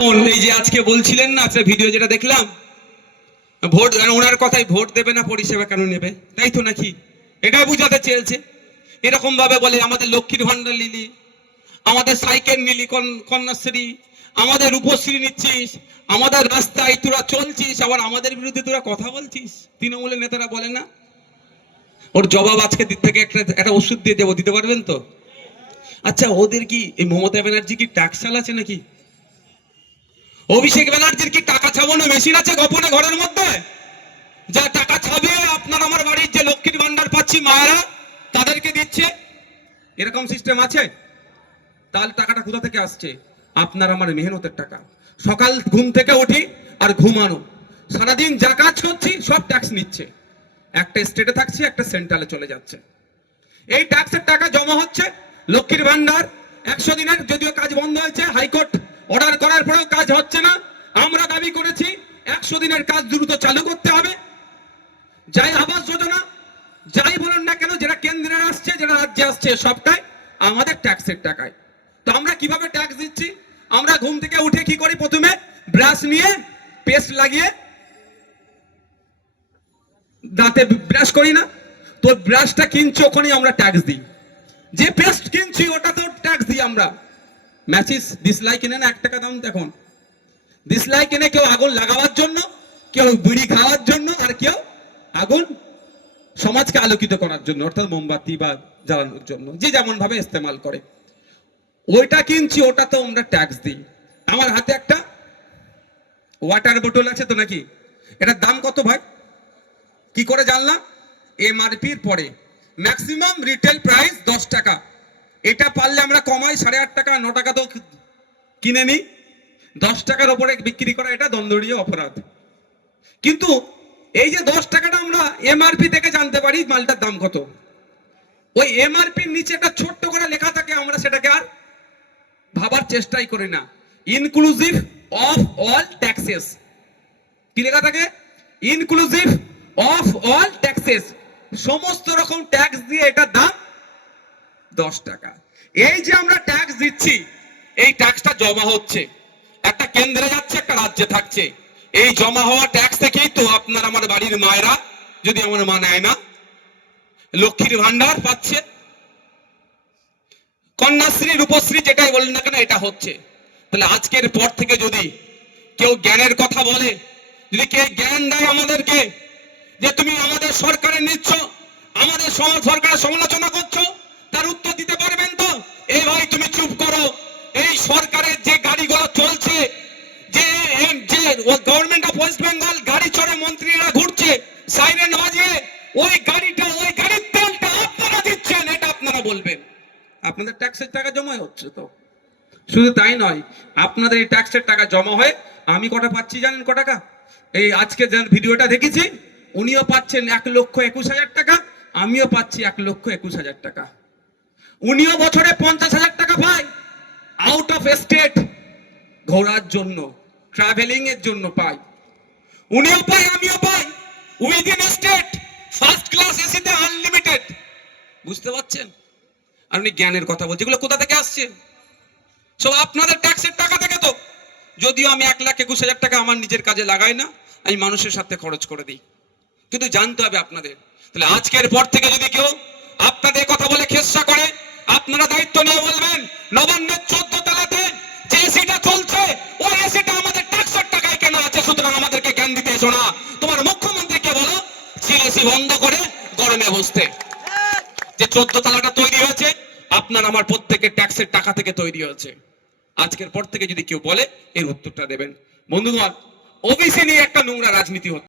এই যে আজকে বলছিলেন না একটা ভিডিও যেটা দেখলাম, ভোট ওনার কথাই ভোট দেবে না পরিষেবা কেন নেবে, তাই তো নাকি? এটাই বুঝাতে চেয়েছে। এরকম ভাবে বলে আমাদের লক্ষ্মীর ভান্ডার নিলি, আমাদের সাইকেল নিলি, কন্যাশ্রী, আমাদের রূপশ্রী নিচ্ছিস, আমাদের রাস্তায় তোরা চলছিস, আবার আমাদের বিরুদ্ধে তোরা কথা বলছিস। তৃণমূলের নেতারা বলে না? ওর জবাব আজকে দিক থেকে একটা ওষুধ দিয়ে দেবো, দিতে পারবেন তো? আচ্ছা, ওদের কি এই মমতা ব্যানার্জি কি ট্যাক্স চালাচ্ছে নাকি? অভিষেক ব্যানার্জির কি টাকা ছাপানো মেশিন আছে গোপনে ঘরের মধ্যে? যা টাকা ছাপিয়ে আপনার আমার বাড়ির যে লক্ষ্মীর ভান্ডার পাচ্ছি মায়েরা তাদেরকে দিচ্ছে, এরকম সিস্টেম আছে? তাহলে টাকাটা কোথা থেকে আসছে? আপনার আমার মেহনতের টাকা। সকাল ঘুম থেকে উঠি আর ঘুমানো, সারাদিন যা কাজ করছি সব ট্যাক্স নিচ্ছে। একটা স্টেটে থাকছি, একটা সেন্ট্রালে চলে যাচ্ছে। এই ট্যাক্সের টাকা জমা হচ্ছে। লক্ষ্মীর ভান্ডার 100 দিনের যদিও কাজ বন্ধ হয়েছে, হাইকোর্ট অর্ডার করার পরেও কাজ হচ্ছে না। আমরা দাবি করেছি 100 দিনের কাজ দ্রুত চালু করতে হবে। যাই আবাস যোজনা, যাই বলুন না কেন, যেটা কেন্দ্রের আসছে, যেটা রাজ্যে আসছে, সবটাই আমাদের ট্যাক্সের টাকায়। তো আমরা কিভাবে ট্যাক্স দিচ্ছি? আমরা ঘুম থেকে উঠে কি করি? প্রথমে ব্রাশ নিয়ে পেস্ট লাগিয়ে দাঁতে ব্রাশ করি না? তো ব্রাশটা কিনছি, ওখানে আমরা ট্যাক্স দিই। যে পেস্ট কিনছি ওটাতেও ট্যাক্স দিই আমরা। ম্যাচিস ডিসলাইক কিনে না 1 টাকা দাম। দেখুন, ডিসলাইক কিনে কেউ আগুন লাগাবার জন্য, কেউ বিড়ি খাওয়ার জন্য, আর কেউ আগুন সমাজকে আলোকিত করার জন্য, অর্থাৎ মোমবাতি বা জ্বালানোর জন্য, যে যেমন ভাবে ইস্তেমাল করে। ওইটা কিনছি, ওটাতেও আমরা ট্যাক্স দিই। আমার হাতে একটা ওয়াটার বোতল আছে তো নাকি? এটার দাম কত ভাই? কি করে জানলাম? এমআরপির পরে ম্যাক্সিমাম রিটেল প্রাইস 10 টাকা। এটা পারলে আমরা কমাই 8.5 টাকা, 9 টাকা তো কিনে নিই। 10 টাকার উপরে বিক্রি করা এটা দণ্ডনীয় অপরাধ। কিন্তু এই যে 10 টাকাটা আমরা এমআরপি থেকে জানতে পারি মালটার দাম কত, ওই এমআরপির নিচে একটা ছোট্ট করে লেখা থাকে, আমরা সেটাকে আর ভাবার চেষ্টাই করি না। Inclusive of all taxes. কি লেখা থাকে? Inclusive of all taxes. সমস্ত রকম ট্যাক্স দিয়ে এটার দাম 10 টাকা। এই যে আমরা ট্যাক্স দিচ্ছি, এই ট্যাক্সটা জমা হচ্ছে, একটা কেন্দ্রে যাচ্ছে, একটা রাজ্যে থাকছে। এই জমা হওয়া ট্যাক্স থেকেই তো আপনার আমার বাড়ির মায়েরা, যদি আমার মা নেয় না, লক্ষ্মীর ভান্ডার পাচ্ছে, কন্যাশ্রী, রূপশ্রী, যেটাই বলেন না কেন, এটা হচ্ছে। তাহলে আজকের পর থেকে যদি কেউ জ্ঞানের কথা বলে, যদি কেউ জ্ঞান দেয় আমাদেরকে যে তুমি আমাদের সরকারে নিচ্ছ, আমাদের সরকারের সমালোচনা করছো, তার উত্তর দিতে পারবেন তো? এই ভাই তুমি চুপ করো। এই সরকারের যে গাড়িগুলো চলছে, যে গভর্নমেন্ট অফ ওয়েস্ট বেঙ্গল গাড়ি চড়ে মন্ত্রীরা ঘুরছে সাইরেন বাজিয়ে, ওই গাড়ির তেলটা আপনারা দিচ্ছেন, এটা আপনারা বলবেন। আপনাদের ট্যাক্সের টাকা জমা হচ্ছে তো। শুধু তাই নয়, আপনাদের এই ট্যাক্সের টাকা জমা হয়ে আমি কটা পাচ্ছি জানেন? ক টাকা? এই আজকে যে ভিডিওটা দেখেছি, উনিও পাচ্ছেন 1,21,000 টাকা, আমিও পাচ্ছি 1,21,000 টাকা। উনিও বছরে 50,000 টাকা পায় আউট অফ স্টেট ঘোরার জন্য, ট্রাভেলিং এর জন্য পাই। উনিও পাই, আমিও পাই, উইদিন স্টেট ফার্স্ট ক্লাস এসিতে আনলিমিটেড। বুঝতে পারছেন? আর উনি জ্ঞানের কথা বলছে, এগুলো কোথা থেকে আসছে? সব আপনাদের ট্যাক্সের টাকা থেকে তো। যদিও আমি 1,21,000 টাকা আমার নিজের কাজে লাগাই না, আমি মানুষের সাথে খরচ করে দিই, কিন্তু জানতে হবে আপনাদের। তাহলে আজকের পর থেকে যদি কেউ আপনাদের কথা বলে খেসা করে, আপনারা দায়িত্ব নিয়ে বলবেন নবান্নের 14 তলাতে যে এসিটা চলছে, ওই এসিটা আমাদের ট্যাক্সের টাকায় কেন আছে। সুতরাং আমাদেরকে জ্ঞান দিতে এসো না। তোমার মুখ্যমন্ত্রীকে বলো এসি বন্ধ করে গরমে বসতে। যে 14 তলাটা তৈরি হয়েছে আপনার আমার প্রত্যেকের ট্যাক্সের টাকা থেকে তৈরি হয়েছে। আজকের পর থেকে যদি কেউ বলে এর উত্তরটা দেবেন। বন্ধুগণ, ওবিসি নিয়ে একটা নোংরা রাজনীতি হচ্ছে।